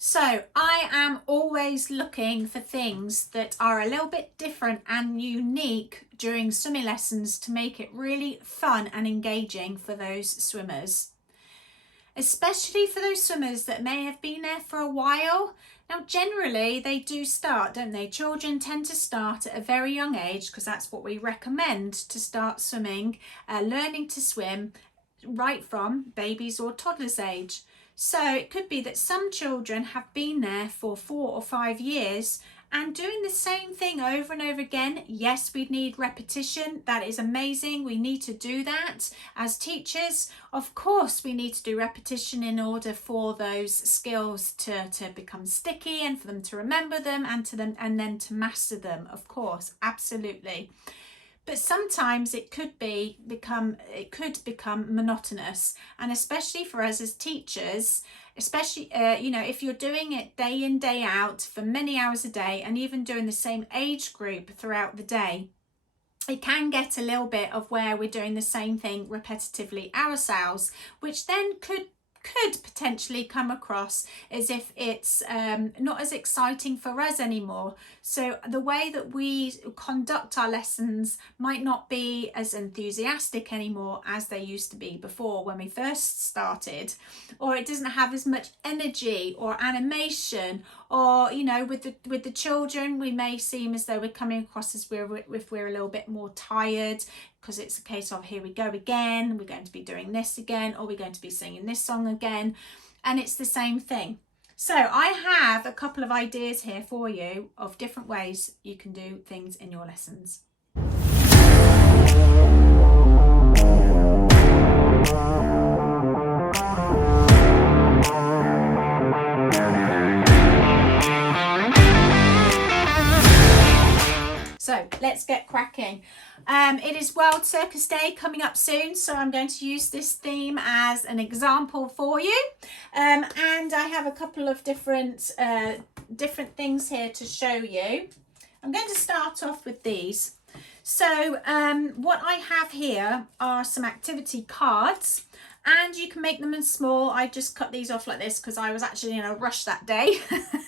So I am always looking for things that are a little bit different and unique during swimming lessons to make it really fun and engaging for those swimmers. Especially for those swimmers that may have been there for a while. Now generally they do start, don't they? Children tend to start at a very young age because that's what we recommend to start swimming, learning to swim right from babies or toddlers age. So it could be that some children have been there for 4 or 5 years and doing the same thing over and over again. Yes, we need repetition. That is amazing. We need to do that as teachers. Of course, we need to do repetition in order for those skills to become sticky and for them to remember them and then to master them. Of course, absolutely. But sometimes it could become monotonous, and especially for us as teachers, especially if you're doing it day in, day out for many hours a day and even doing the same age group throughout the day, it can get a little bit of where we're doing the same thing repetitively ourselves, which then could potentially come across as if it's not as exciting for us anymore. So the way that we conduct our lessons might not be as enthusiastic anymore as they used to be before when we first started, or it doesn't have as much energy or animation, or with the children we may seem as though we're coming across as if we're a little bit more tired, because it's a case of here we go again, we're going to be doing this again, or we're going to be singing this song again, and it's the same thing. So I have a couple of ideas here for you of different ways you can do things in your lessons. So let's get cracking. It is World Circus Day coming up soon, so I'm going to use this theme as an example for you. And I have a couple of different things here to show you. I'm going to start off with these. So what I have here are some activity cards, and you can make them in small. I just cut these off like this because I was actually in a rush that day,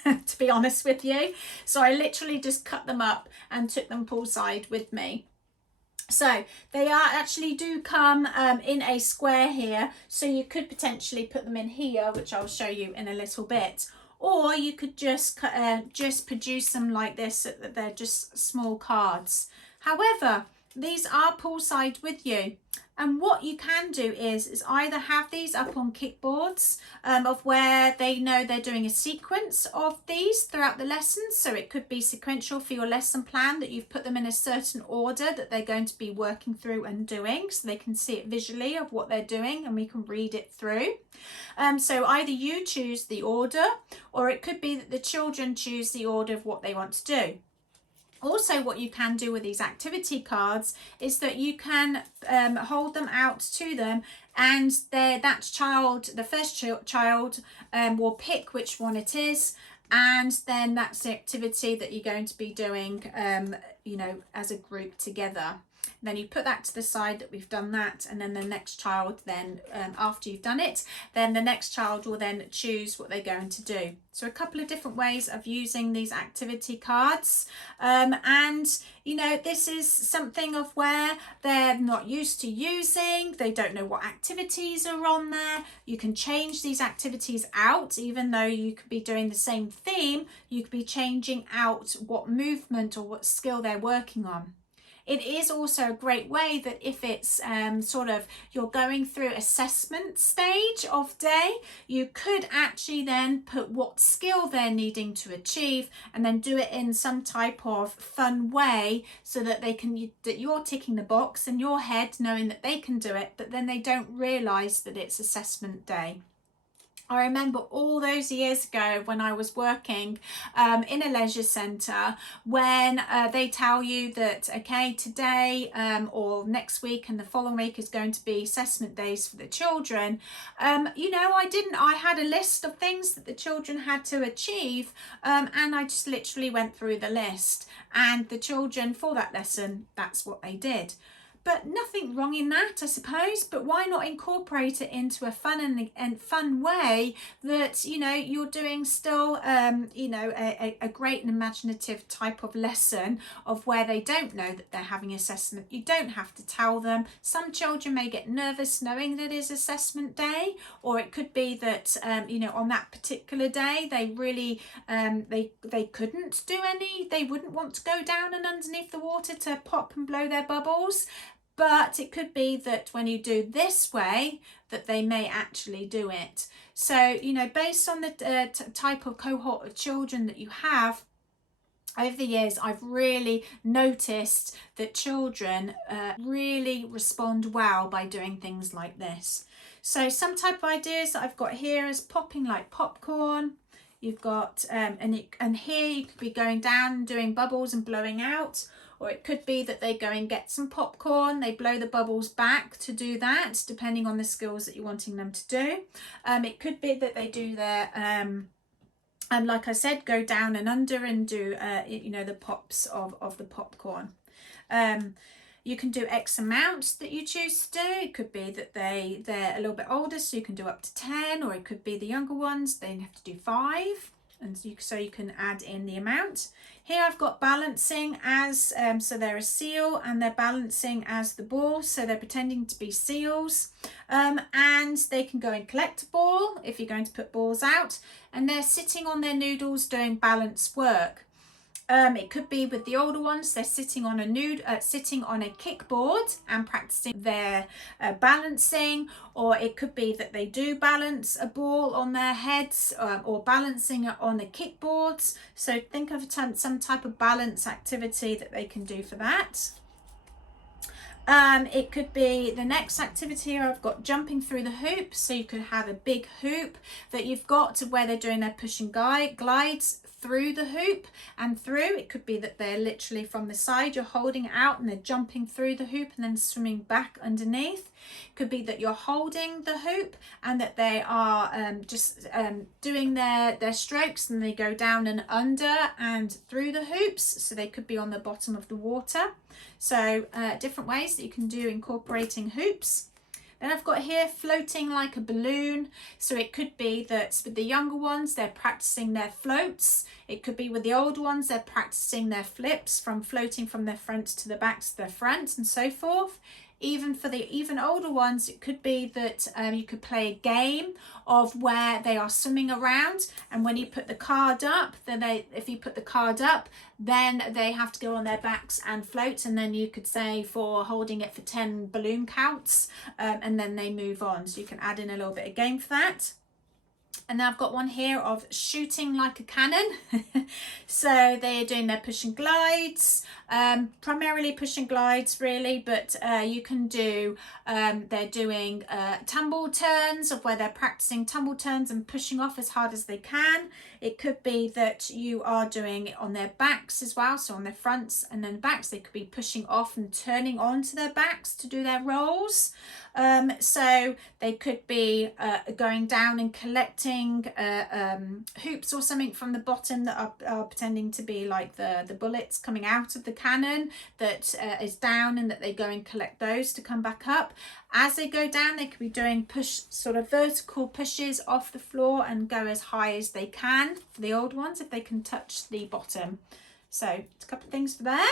to be honest with you. So I literally just cut them up and took them poolside with me. So they actually do come in a square here, so you could potentially put them in here, which I'll show you in a little bit. Or you could just produce them like this, so that they're just small cards. However, these are poolside with you. And what you can do is either have these up on kickboards of where they know they're doing a sequence of these throughout the lesson. So it could be sequential for your lesson plan, that you've put them in a certain order that they're going to be working through and doing, so they can see it visually of what they're doing and we can read it through. So either you choose the order, or it could be that the children choose the order of what they want to do. Also, what you can do with these activity cards is that you can hold them out to them, and the first child will pick which one it is, and then that's the activity that you're going to be doing as a group together. Then you put that to the side that we've done that, and then the next child then after you've done it, then the next child will then choose what they're going to do. So a couple of different ways of using these activity cards, and this is something of where they're not used to using, they don't know what activities are on there. You can change these activities out, even though you could be doing the same theme, you could be changing out what movement or what skill they're working on. It is also a great way that if it's you're going through assessment stage of day, you could actually then put what skill they're needing to achieve and then do it in some type of fun way, so that that you're ticking the box in your head knowing that they can do it, but then they don't realise that it's assessment day. I remember all those years ago when I was working in a leisure centre, when they tell you that, okay, today or next week and the following week is going to be assessment days for the children. I had a list of things that the children had to achieve, and I just literally went through the list, and the children for that lesson, that's what they did. but nothing wrong in that, I suppose. But why not incorporate it into a fun and fun way that, you know, you're doing still, you know, a great and imaginative type of lesson of where they don't know that they're having assessment. You don't have to tell them. Some children may get nervous knowing that it is assessment day, or it could be that, you know, on that particular day they really they couldn't do any, they wouldn't want to go down and underneath the water to pop and blow their bubbles. But it could be that when you do this way that they may actually do it. So, you know, based on the type of cohort of children that you have, over the years, I've really noticed that children really respond well by doing things like this. So some type of ideas that I've got here is popping like popcorn. You've got, and here you could be going down and doing bubbles and blowing out. Or it could be that they go and get some popcorn, they blow the bubbles back to do that, depending on the skills that you're wanting them to do. It could be that they do their, like I said, go down and under and do, you know, the pops of the popcorn. You can do X amount that you choose to do. It could be that they're a little bit older, so you can do up to 10, or it could be the younger ones, they have to do 5. And so you can add in the amount. Here I've got balancing as, so they're a seal and they're balancing as the ball, so they're pretending to be seals. And they can go and collect a ball if you're going to put balls out, and they're sitting on their noodles doing balance work. It could be with the older ones, they're sitting on a sitting on a kickboard and practicing their balancing, or it could be that they do balance a ball on their heads, or balancing it on the kickboards. So think of some type of balance activity that they can do for that. It could be the next activity here. I've got jumping through the hoop, so you could have a big hoop that you've got to where they're doing their push and glides through the hoop and through. It could be that they're literally from the side, you're holding it out and they're jumping through the hoop and then swimming back underneath. It could be that you're holding the hoop and that they are just doing their strokes, and they go down and under and through the hoops, so they could be on the bottom of the water. So different ways that you can do incorporating hoops. Then I've got here floating like a balloon. So it could be that with the younger ones, they're practicing their floats. It could be with the older ones, they're practicing their flips from floating from their front to the back to their front and so forth. Even for the even older ones, it could be that you could play a game of where they are swimming around, and when you put the card up, then if you put the card up, then they have to go on their backs and float, and then you could say for holding it for 10 balloon counts, and then they move on. So you can add in a little bit of game for that. And then I've got one here of shooting like a cannon. So they're doing their push and glides, primarily push and glides really, but you can do, they're doing tumble turns of where they're practicing tumble turns and pushing off as hard as they can. It could be that you are doing it on their backs as well, so on their fronts and then backs. They could be pushing off and turning onto their backs to do their rolls. So they could be going down and collecting hoops or something from the bottom that are pretending to be like the bullets coming out of the cannon that is down, and that they go and collect those to come back up. As they go down, they could be doing sort of vertical pushes off the floor and go as high as they can for the old ones if they can touch the bottom. So a couple of things for there.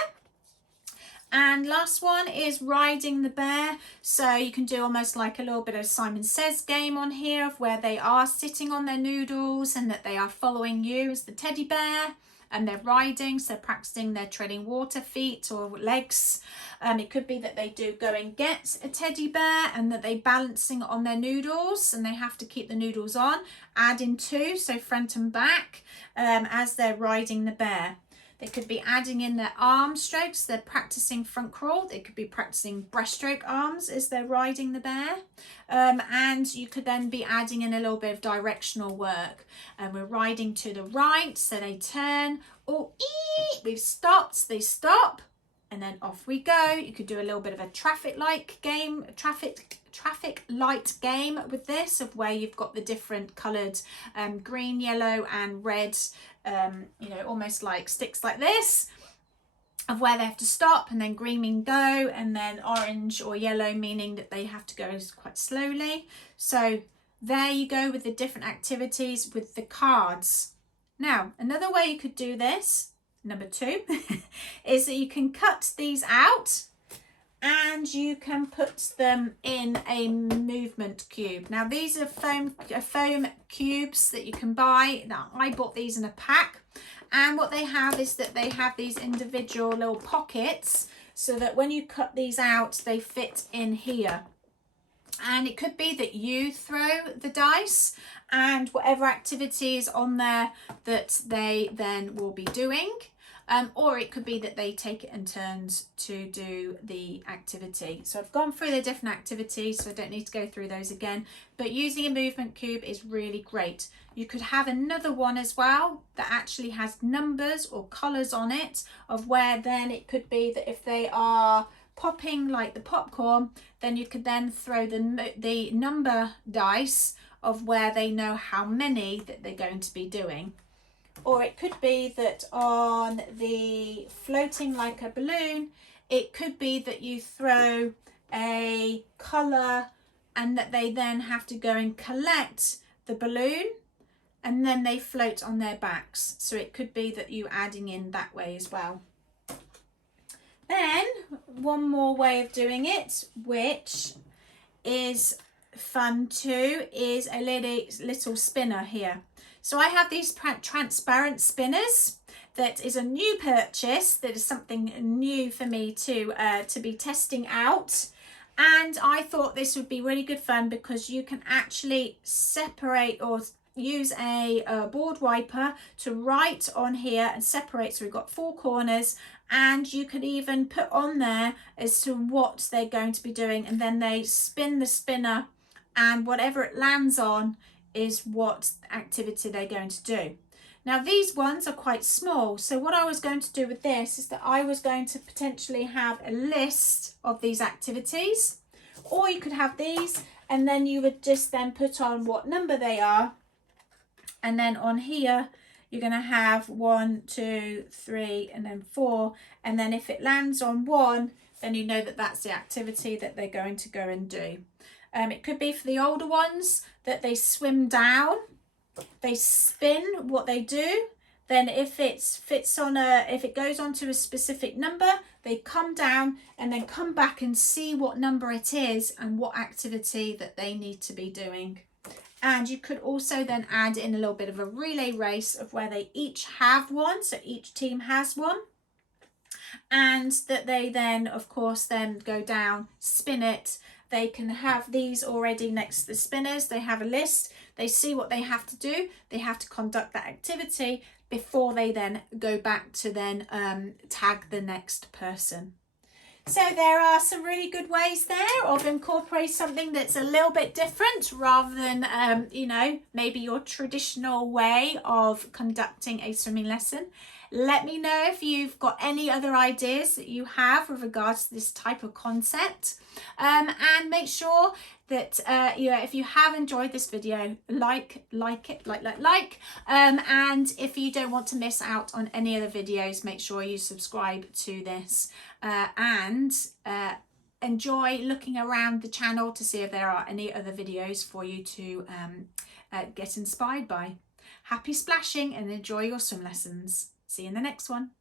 And last one is riding the bear. So you can do almost like a little bit of Simon Says game on here of where they are sitting on their noodles and that they are following you as the teddy bear, and they're riding, so practicing their treading water feet or legs. It could be that they do go and get a teddy bear and that they balancing on their noodles, and they have to keep the noodles on, add in 2, so front and back, as they're riding the bear. They could be adding in their arm strokes. They're practicing front crawl. They could be practicing breaststroke arms as they're riding the bear. And you could then be adding in a little bit of directional work. And we're riding to the right, so they turn. Oh, we've stopped. They stop. And then off we go. You could do a little bit of a traffic light game with this, of where you've got the different coloured green, yellow and red, you know, almost like sticks like this. of where they have to stop, and then green mean go, and then orange or yellow meaning that they have to go quite slowly. So there you go with the different activities with the cards. Now, another way you could do this, number 2, is that you can cut these out and you can put them in a movement cube. Now these are foam cubes that you can buy. Now I bought these in a pack, and what they have is that they have these individual little pockets so that when you cut these out they fit in here. And it could be that you throw the dice and whatever activity is on there that they then will be doing. Or it could be that they take it in turns to do the activity. So I've gone through the different activities, so I don't need to go through those again. But using a movement cube is really great. You could have another one as well that actually has numbers or colours on it, of where then it could be that if they are popping like the popcorn, then you could then throw the number dice of where they know how many that they're going to be doing. Or it could be that on the floating like a balloon, it could be that you throw a colour and that they then have to go and collect the balloon and then they float on their backs. So it could be that you're adding in that way as well. Then one more way of doing it, which is fun too, is a little spinner here. So I have these transparent spinners. That is a new purchase. That is something new for me to be testing out. And I thought this would be really good fun because you can actually separate or use a board wiper to write on here and separate. So we've got 4 corners, and you could even put on there as to what they're going to be doing, and then they spin the spinner and whatever it lands on is what activity they're going to do. Now these ones are quite small, so what I was going to do with this is that I was going to potentially have a list of these activities, or you could have these and then you would just then put on what number they are, and then on here you're going to have 1, 2, 3 and then 4, and then if it lands on 1 then you know that that's the activity that they're going to go and do. It could be for the older ones that they swim down, they spin what they do, then if it goes onto a specific number, they come down and then come back and see what number it is and what activity that they need to be doing. And you could also then add in a little bit of a relay race of where they each have one, so each team has one, and that they then of course then go down, spin it. They can have these already next to the spinners. They have a list. They see what they have to do. They have to conduct that activity before they then go back to then tag the next person. So there are some really good ways there of incorporating something that's a little bit different rather than, you know, maybe your traditional way of conducting a swimming lesson. Let me know if you've got any other ideas that you have with regards to this type of concept. And make sure that if you have enjoyed this video, like it, and if you don't want to miss out on any other videos, make sure you subscribe to this and enjoy looking around the channel to see if there are any other videos for you to get inspired by. Happy splashing and enjoy your swim lessons. See you in the next one.